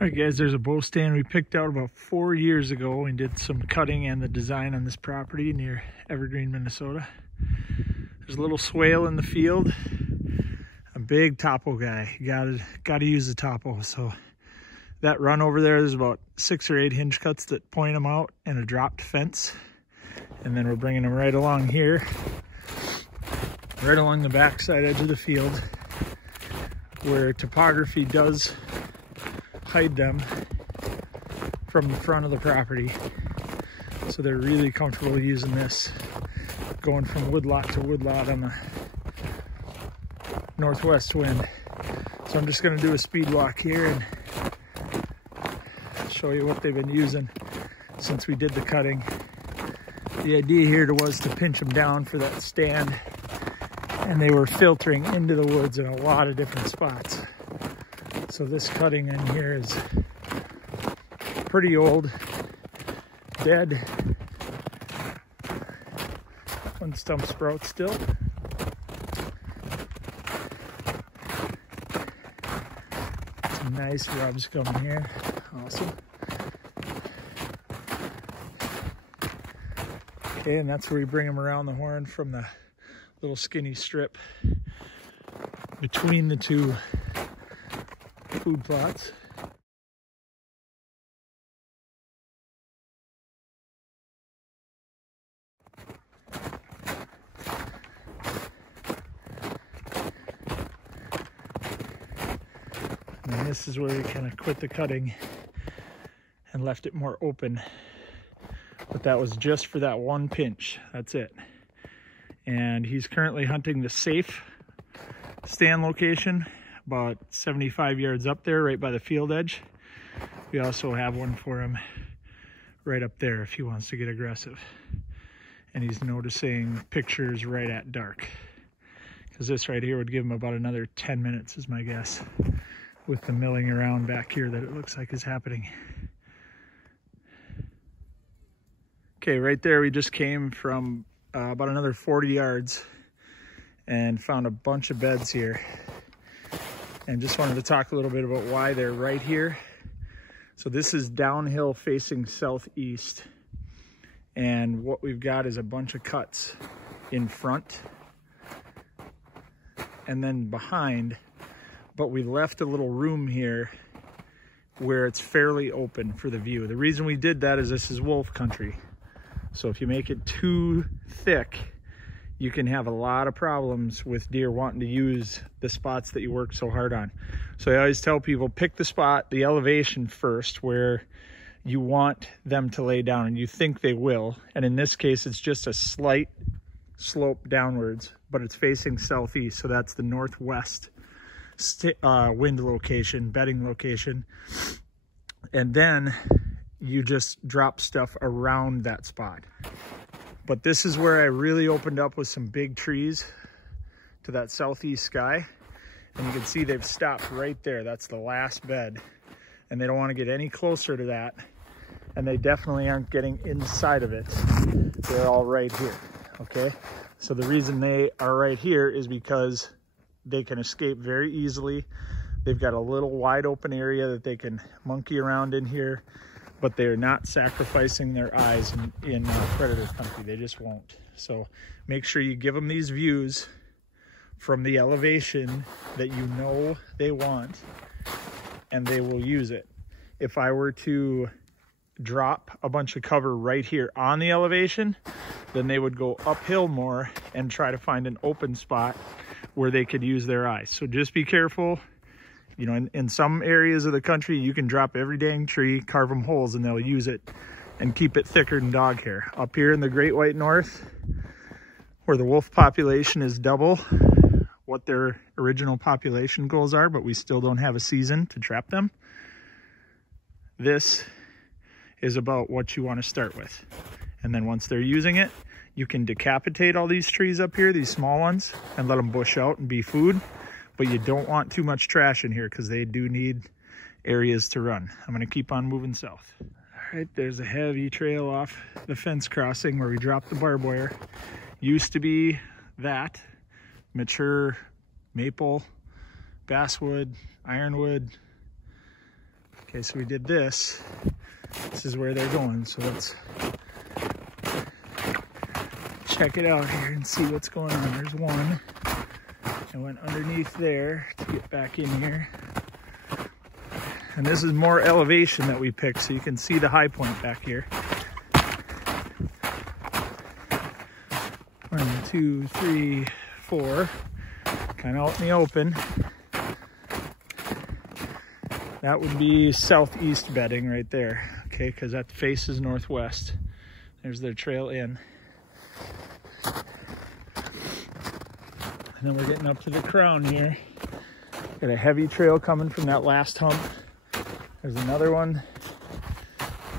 Alright guys, there's a bow stand we picked out about 4 years ago and did some cutting and the design on this property near Evergreen, Minnesota. There's a little swale in the field. A big topo guy. You gotta use the topo. So that run over there's about 6 or 8 hinge cuts that point them out and a dropped fence. And then we're bringing them right along here, right along the backside edge of the field, where topography does hide them from the front of the property. So they're really comfortable using this, going from woodlot to woodlot on the northwest wind. So I'm just gonna do a speed walk here and show you what they've been using since we did the cutting. The idea here was to pinch them down for that stand, and they were filtering into the woods in a lot of different spots. So this cutting in here is pretty old, dead. One stump sprout still. Some nice rubs coming here, awesome. Okay, and that's where we bring them around the horn from the little skinny strip between the two food plots. And this is where we kind of quit the cutting and left it more open. But that was just for that one pinch. That's it. And he's currently hunting the safe stand location, about 75 yards up there, right by the field edge. We also have one for him right up there if he wants to get aggressive. And he's noticing pictures right at dark, because this right here would give him about another 10 minutes is my guess, with the milling around back here that it looks like is happening. Okay, right there we just came from about another 40 yards and found a bunch of beds here. And just wanted to talk a little bit about why they're right here. So this is downhill facing southeast. And what we've got is a bunch of cuts in front and then behind. But we left a little room here where it's fairly open for the view. The reason we did that is this is wolf country. So if you make it too thick, you can have a lot of problems with deer wanting to use the spots that you work so hard on. So I always tell people, pick the spot, the elevation first, where you want them to lay down and you think they will. And in this case, it's just a slight slope downwards, but it's facing southeast. So that's the northwest wind location, bedding location. And then you just drop stuff around that spot. But this is where I really opened up with some big trees to that southeast sky. And you can see they've stopped right there. That's the last bed. And they don't want to get any closer to that. And they definitely aren't getting inside of it. They're all right here, okay? So the reason they are right here is because they can escape very easily. They've got a little wide open area that they can monkey around in here, but they're not sacrificing their eyes in predator country. They just won't. So make sure you give them these views from the elevation that you know they want, and they will use it. If I were to drop a bunch of cover right here on the elevation, then they would go uphill more and try to find an open spot where they could use their eyes. So just be careful. You know, in some areas of the country, you can drop every dang tree, carve them holes, and they'll use it and keep it thicker than dog hair. Up here in the Great White North, where the wolf population is double what their original population goals are, but we still don't have a season to trap them, this is about what you want to start with. And then once they're using it, you can decapitate all these trees up here, these small ones, and let them bush out and be food. But you don't want too much trash in here because they do need areas to run. I'm going to keep on moving south. All right, there's a heavy trail off the fence crossing where we dropped the barbed wire. Used to be that mature maple, basswood, ironwood, Okay, so we did this. This is where they're going. So let's check it out here and see what's going on. There's one. I went underneath there to get back in here. And this is more elevation that we picked, so you can see the high point back here. 1, 2, 3, 4. Kind of out in the open. That would be southeast bedding right there, okay, because that faces northwest. There's their trail in. And then we're getting up to the crown here. Got a heavy trail coming from that last hump. There's another one.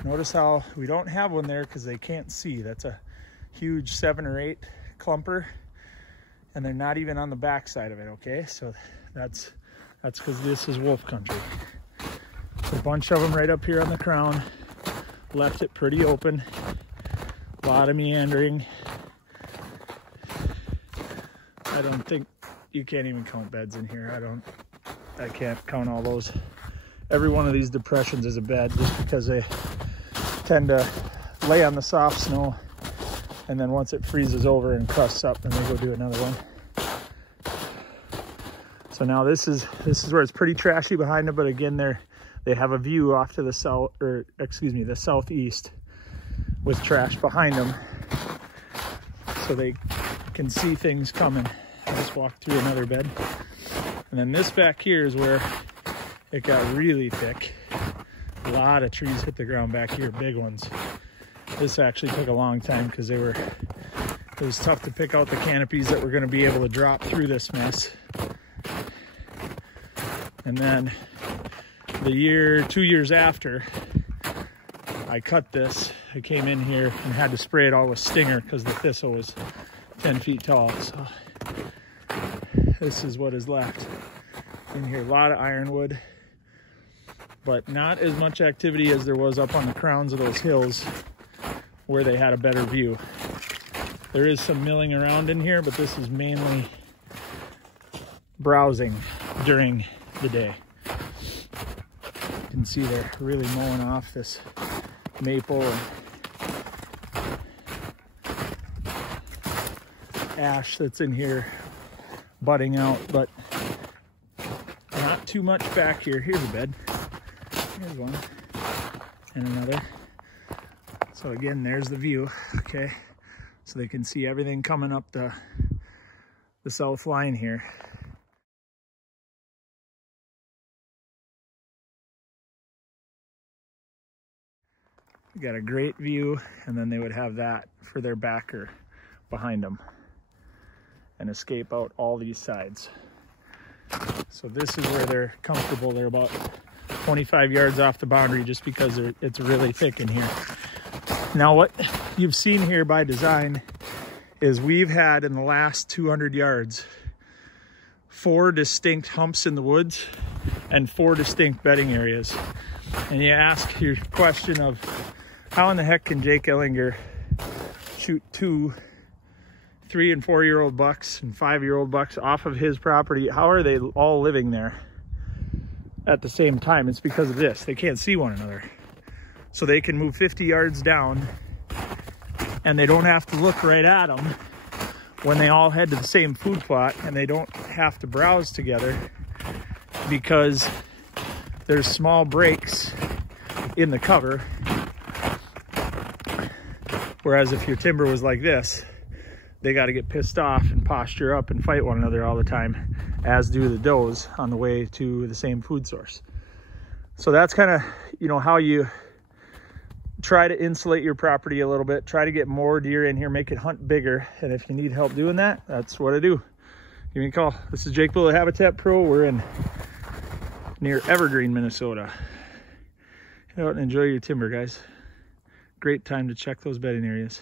Notice how we don't have one there because they can't see. That's a huge 7 or 8 clumper, and they're not even on the back side of it, okay? So that's because this is wolf country. A bunch of them right up here on the crown. Left it pretty open. A lot of meandering. I don't think you can't even count beds in here. I can't count all those. Every one of these depressions is a bed just because they tend to lay on the soft snow, and then once it freezes over and crusts up, then they go do another one. So now this is where it's pretty trashy behind them, but again they have a view off to the south, or excuse me, the southeast, with trash behind them, so they can see things coming. I just walked through another bed, and then this back here is where it got really thick. A lot of trees hit the ground back here, big ones. This actually took a long time because it was tough to pick out the canopies that were going to be able to drop through this mess. And then 2 years after I cut this, I came in here and had to spray it all with Stinger because the thistle was 10 feet tall. So this is what is left in here. A lot of ironwood, but not as much activity as there was up on the crowns of those hills where they had a better view. There is some milling around in here, but this is mainly browsing during the day. You can see they're really mowing off this maple and ash that's in here, budding out, but not too much back here. Here's a bed. Here's one and another. So again, there's the view, okay? So they can see everything coming up the south line here. You got a great view, and then they would have that for their backer behind them and escape out all these sides. So this is where they're comfortable. They're about 25 yards off the boundary just because it's really thick in here. Now what you've seen here by design is we've had in the last 200 yards 4 distinct humps in the woods and 4 distinct bedding areas. And you ask your question of how in the heck can Jake Ellinger shoot 2 3- and 4-year-old bucks and 5-year-old bucks off of his property? How are they all living there at the same time? It's because of this. They can't see one another. So they can move 50 yards down and they don't have to look right at them when they all head to the same food plot, and they don't have to browse together because there's small breaks in the cover. Whereas if your timber was like this, they got to get pissed off and posture up and fight one another all the time, as do the does on the way to the same food source. So that's kind of, how you try to insulate your property a little bit, try to get more deer in here, make it hunt bigger. And if you need help doing that, that's what I do. Give me a call. This is Jake Bull, Habitat Pro. We're in near Evergreen, Minnesota. Get out and enjoy your timber, guys. Great time to check those bedding areas.